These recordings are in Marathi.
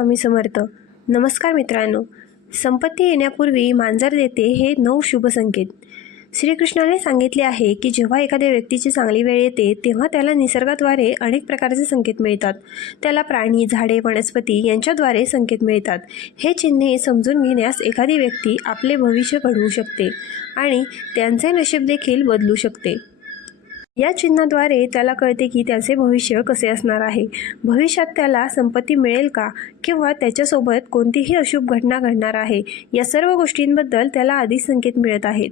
स्वामी समर्थ. नमस्कार मित्रांनो. संपत्ती येण्यापूर्वी मांजर देते हे नऊ शुभ संकेत. श्रीकृष्णाने सांगितले आहे की जेव्हा एखाद्या व्यक्तीची चांगली वेळ येते तेव्हा त्याला निसर्गाद्वारे अनेक प्रकारचे संकेत मिळतात. त्याला प्राणी झाडे वनस्पती यांच्याद्वारे संकेत मिळतात. हे चिन्हे समजून घेण्यास एखादी व्यक्ती आपले भविष्य घडवू शकते आणि त्यांचे नशीब देखील बदलू शकते. या चिन्हाद्वारे त्याला कळते की त्याचे भविष्य कसे असणार आहे. भविष्यात त्याला संपत्ती मिळेल का? किंवा त्याच्यासोबत कोणतीही अशुभ घटना घडणार आहे? या सर्व गोष्टींबद्दल त्याला आधीच संकेत मिळत आहेत.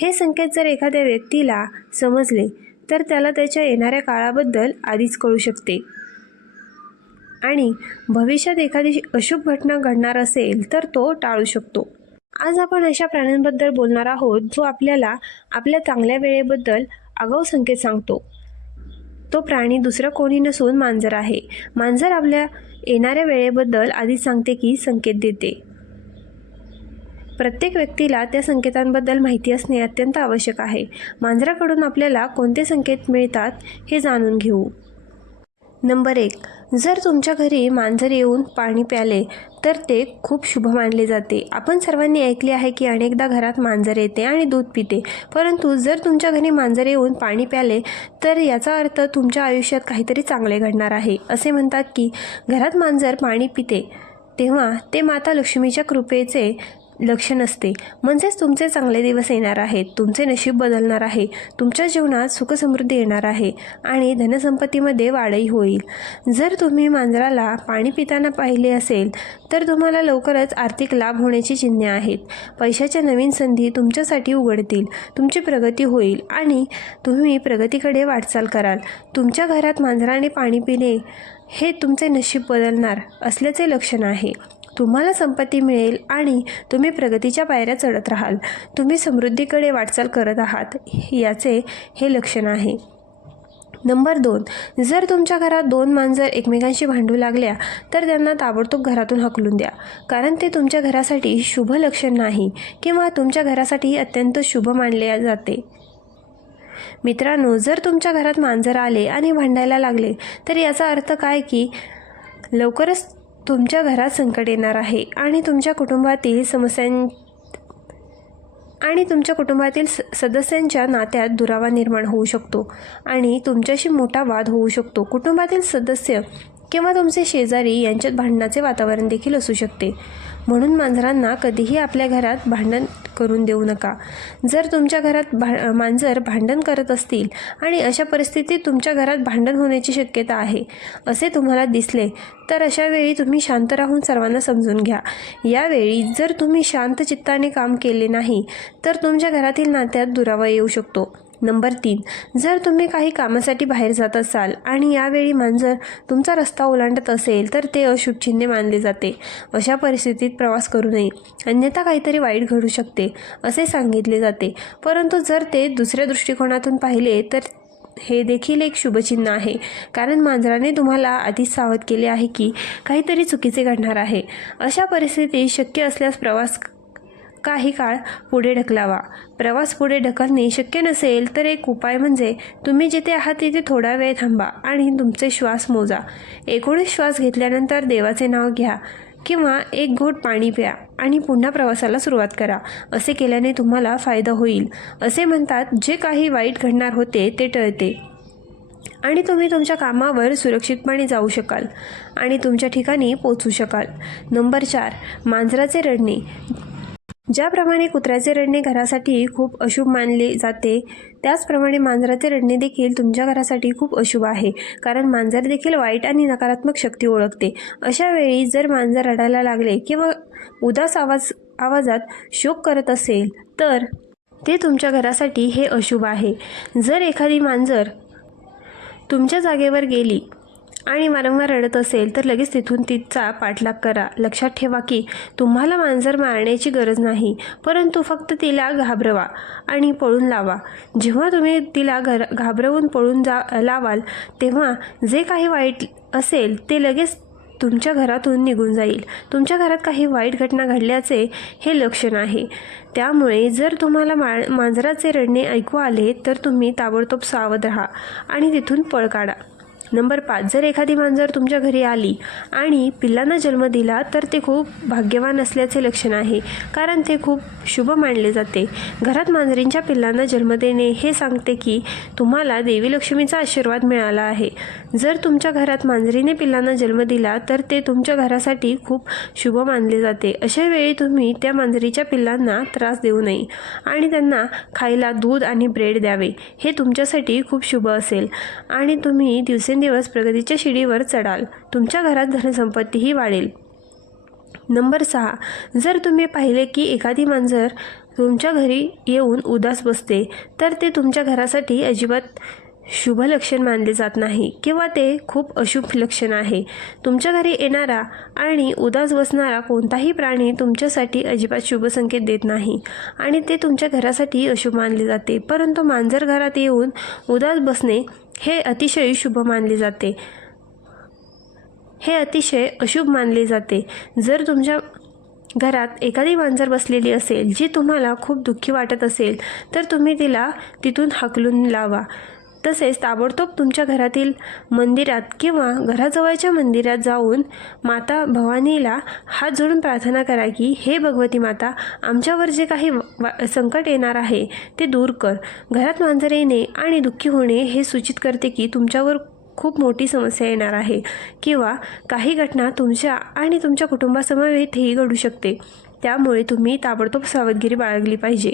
हे संकेत जर एखाद्या व्यक्तीला समजले तर त्याला त्याच्या येणाऱ्या काळाबद्दल आधीच कळू शकते. आणि भविष्यात एखादी अशुभ घटना घडणार असेल तर तो टाळू शकतो. आज आपण अशा प्राण्यांबद्दल बोलणार आहोत जो आपल्याला आपल्या चांगल्या वेळेबद्दल आगाऊ संकेत सांगतो. तो प्राणी दुसरं कोणी नसून मांजर आहे. मांजर आपल्या येणाऱ्या वेळेबद्दल आधीच सांगते की संकेत देते. प्रत्येक व्यक्तीला त्या संकेतांबद्दल माहिती असणे अत्यंत आवश्यक आहे. मांजराकडून आपल्याला कोणते संकेत मिळतात हे जाणून घेऊ. नंबर एक जर तुमच्या घरी मांजर येऊन पाणी प्याले तर ते खूप शुभ मानले जाते. आपण सर्वांनी ऐकले आहे की अनेकदा घरात मांजर येते आणि दूध पिते. परंतु जर तुमच्या घरी मांजर येऊन पाणी प्याले तर याचा अर्थ तुमच्या आयुष्यात काहीतरी चांगले घडणार आहे. असे म्हणतात की घरात मांजर पाणी पिते तेव्हा ते माता लक्ष्मीच्या कृपेचे लक्ष नसते. म्हणजेच तुमचे चांगले दिवस येणार आहेत. तुमचे नशीब बदलणार आहे. तुमच्या जीवनात सुखसमृद्धी येणार आहे आणि धनसंपत्तीमध्ये वाढही होईल. जर तुम्ही मांजराला पाणी पिताना पाहिले असेल तर तुम्हाला लवकरच आर्थिक लाभ होण्याची चिन्हे आहेत. पैशाच्या नवीन संधी तुमच्यासाठी उघडतील. तुमची प्रगती होईल आणि तुम्ही प्रगतीकडे वाटचाल कराल. तुमच्या घरात मांजराने पाणी पिणे हे तुमचे नशीब बदलणार असल्याचे लक्षण आहे. तुम्हाला संपत्ती मिळेल आणि तुम्ही प्रगतीच्या पायऱ्या चढत राहाल. तुम्ही समृद्धीकडे वाटचाल करत आहात याचे हे लक्षण आहे. नंबर दोन. जर तुमच्या घरात दोन मांजर एकमेकांशी भांडू लागल्या तर त्यांना ताबडतोब घरातून हकलून द्या. कारण ते तुमच्या घरासाठी शुभ लक्षण नाही किंवा तुमच्या घरासाठी अत्यंत शुभ मानले जाते. मित्रांनो जर तुमच्या घरात मांजर आले आणि भांडायला लागले तर याचा अर्थ काय की लवकरच तुमच्या घरात संकट येणार आहे आणि तुमच्या कुटुंबातील समस्यां आणि तुमच्या कुटुंबातील स सदस्यांच्या नात्यात दुरावा निर्माण होऊ शकतो आणि तुमच्याशी मोठा वाद होऊ शकतो. कुटुंबातील सदस्य किंवा तुमचे शेजारी यांच्यात भांडणाचे वातावरण देखील असू शकते. म्हणून मांजरांना कधीही आपल्या घरात भांडण करून देऊ नका. जर तुमच्या घरात भा मांजर भांडण करत असतील आणि अशा परिस्थितीत तुमच्या घरात भांडण होण्याची शक्यता आहे असे तुम्हाला दिसले तर अशा वेळी तुम्ही शांत राहून सर्वांना समजून घ्या. यावेळी जर तुम्ही शांत चित्ताने काम केले नाही तर तुमच्या घरातील नात्यात दुरावा येऊ शकतो. नंबर तीन जर तुम्ही काही कामासाठी बाहेर जात असाल आणि यावेळी मांजर तुमचा रस्ता ओलांडत असेल तर ते अशुभ चिन्हे मानले जाते. अशा परिस्थितीत प्रवास करू नये. अन्यथा काहीतरी वाईट घडू शकते असे सांगितले जाते. परंतु जर ते दुसऱ्या दृष्टिकोनातून पाहिले तर हे देखील एक शुभचिन्ह आहे. कारण मांजराने तुम्हाला आधीच सावध केले आहे की काहीतरी चुकीचे घडणार आहे. अशा परिस्थितीत शक्य असल्यास प्रवास काही काळ पुढे ढकलावा. प्रवास पुढे ढकलणे शक्य नसेल तर एक उपाय म्हणजे तुम्ही जिथे आहात तिथे थोडा वेळ थांबा आणि तुमचे श्वास मोजा. एकोणीस श्वास घेतल्यानंतर देवाचे नाव घ्या किंवा एक घोट पाणी प्या आणि पुन्हा प्रवासाला सुरुवात करा. असे केल्याने तुम्हाला फायदा होईल. असे म्हणतात जे काही वाईट घडणार होते ते टळते. आणि तुम्ही तुमच्या कामावर सुरक्षितपणे जाऊ शकाल आणि तुमच्या ठिकाणी पोचू शकाल. नंबर चार मांजराचे रडणे. ज्याप्रमाणे कुत्र्याचे रडणे घरासाठी खूप अशुभ मानले जाते त्याचप्रमाणे मांजराचे रडणे देखील तुमच्या घरासाठी खूप अशुभ आहे कारण मांजर देखील वाईट आणि नकारात्मक शक्ती ओळखते. अशा वेळी जर मांजर रडायला लागले किंवा उदास आवाज आवाजात शोक करत असेल तर ते तुमच्या घरासाठी हे अशुभ आहे. जर एखादी मांजर तुमच्या जागेवर गेली आणि वारंवार रडत असेल तर लगेच तिथून तिचा पाठलाग करा. लक्षात ठेवा की तुम्हाला मांजर मारण्याची गरज नाही परंतु फक्त तिला घाबरवा आणि पळून लावा. जेव्हा तुम्ही तिला घर घाबरवून पळून जा लावाल तेव्हा जे काही वाईट असेल ते लगेच तुमच्या घरातून निघून जाईल. तुमच्या घरात काही वाईट घटना घडल्याचे हे लक्षण आहे. त्यामुळे जर तुम्हाला मा मांजराचे रडणे ऐकू आले तर तुम्ही ताबडतोब सावध राहा आणि तिथून पळ काढा. नंबर पाच जर एखादी मांजर तुमच्या घरी आली आणि पिल्लांना जन्म दिला तर ते खूप भाग्यवान असल्याचे लक्षण आहे कारण ते खूप शुभ मानले जाते. घरात मांजरींच्या पिल्लांना जन्म देणे हे सांगते की तुम्हाला देवी लक्ष्मीचा आशीर्वाद मिळाला आहे. जर तुमच्या घरात मांजरीने पिल्लांना जन्म दिला तर ते तुमच्या घरासाठी खूप शुभ मानले जाते. अशा वेळी तुम्ही त्या मांजरीच्या पिल्लांना त्रास देऊ नये आणि त्यांना खायला दूध आणि ब्रेड द्यावे. हे तुमच्यासाठी खूप शुभ असेल. आणि तुम्ही दिवसेंदिवस प्रगतीच्या शिडीवर चढाल. तुमच्या घरात धनसंपत्तीही वाढेल. नंबर सहा. जर तुम्ही पाहिले की एखादी मांजर तुमच्या घरी येऊन उदास बसते तर ते तुमच्या घरासाठी अजिबात शुभ लक्षण मानले जात नाही किंवा ते खूप अशुभ लक्षण आहे. तुमच्या घरी येणारा आणि उदास बसणारा कोणताही प्राणी तुमच्यासाठी अजिबात शुभ संकेत देत नाही आणि ते तुमच्या घरासाठी अशुभ मानले जाते. परंतु मांजर घरात येऊन उदास बसणे हे अतिशय शुभ मानले जाते. हे अतिशय अशुभ मानले जाते. जर तुमच्या घरात एखादी मांजर बसलेली असेल जी तुम्हाला खूप दुःखी वाटत असेल तर तुम्ही तिला तिथून हकलून लावा. तसेच ताबडतोब तुमच्या घरातील मंदिरात किंवा घराजवळच्या मंदिरात जाऊन माता भवानीला हात जोडून प्रार्थना करा की हे भगवती माता आमच्यावर जे काही वा- संकट येणार आहे ते दूर कर. घरात मांजर येणे आणि दुःखी होणे हे सूचित करते की तुमच्यावर खूप मोठी समस्या येणार आहे किंवा काही घटना तुमच्या आणि तुमच्या कुटुंबासमवेतही घडू शकते. त्यामुळे तुम्ही ताबडतोब सावधगिरी बाळगली पाहिजे.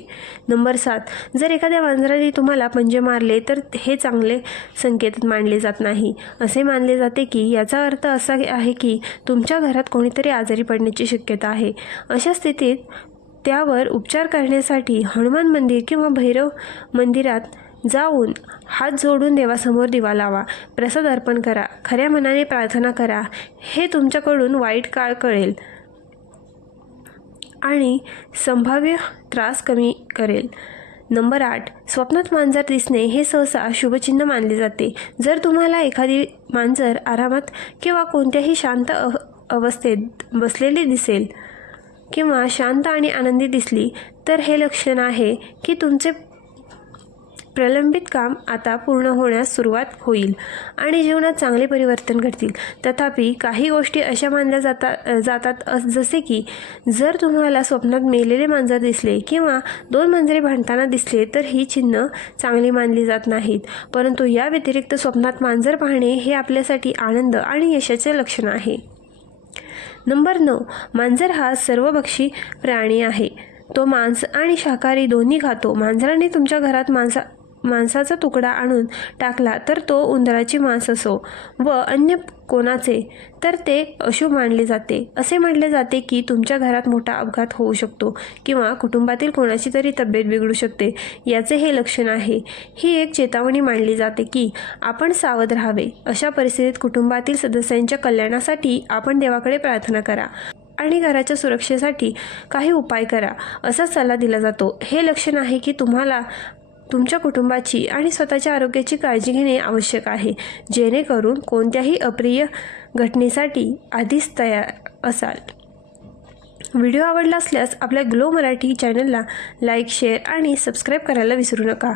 नंबर सात. जर एखाद्या मांजराने तुम्हाला पंजे मारले तर हे चांगले संकेत मानले जात नाही. असे मानले जाते की याचा अर्थ असा आहे की तुमच्या घरात कोणीतरी आजारी पडण्याची शक्यता आहे. अशा स्थितीत त्यावर उपचार करण्यासाठी हनुमान मंदिर किंवा भैरव मंदिरात जाऊन हात जोडून देवासमोर दिवा लावा. प्रसाद अर्पण करा. खऱ्या मनाने प्रार्थना करा. हे तुमच्याकडून वाईट काळ कळेल. आणि संभाव्य त्रास कमी करेल. नंबर आठ स्वप्नात मांजर दिसणे हे सहसा शुभचिन्ह मानले जाते. जर तुम्हाला एखादी मांजर आरामात किंवा कोणत्याही शांत अव अवस्थेत बसलेली दिसेल किंवा शांत आणि आनंदी दिसली तर हे लक्षण आहे की तुमचे प्रलंबित काम आता पूर्ण होण्यास सुरुवात होईल आणि जीवनात चांगले परिवर्तन घडतील. तथापि काही गोष्टी अशा मानल्या जातात जातात अस- जसे की जर तुम्हाला स्वप्नात मेलेले मांजर दिसले किंवा दोन मांजरे भांडताना दिसले तर ही चिन्ह चांगली मानली जात नाहीत. परंतु या व्यतिरिक्त स्वप्नात मांजर पाहणे हे आपल्यासाठी आनंद आणि यशाचे लक्षण आहे. नंबर नऊ. मांजर हा सर्वभक्षी प्राणी आहे. तो मांस आणि शाकाहारी दोन्ही खातो. मांजराने तुमच्या घरात मांसा मांसाचा तुकडा आणून टाकला तर तो उंदराची मांस असो व अन्य कोणाचे तर ते अशुभ मानले जाते. असे म्हटले जाते की तुमच्या घरात मोठा अपघात होऊ शकतो किंवा कुटुंबातील कोणाची तरी तब्येत बिघडू शकते याचे हे लक्षण आहे. ही एक चेतावणी मानली जाते की आपण सावध राहावे. अशा परिस्थितीत कुटुंबातील सदस्यांच्या कल्याणासाठी आपण देवाकडे प्रार्थना करा आणि घराच्या सुरक्षेसाठी काही उपाय करा असा सल्ला दिला जातो. हे लक्षण आहे की तुम्हाला तुमच्या कुटुंबाची आणि स्वतःच्या आरोग्याची काळजी घेणे आवश्यक आहे. जेणेकरून कोणत्याही अप्रिय घटनेसाठी आधीच तयार असाल. व्हिडिओ आवडला असल्यास आपल्या ग्लो मराठी चॅनलला लाईक शेअर आणि सबस्क्राईब करायला विसरू नका.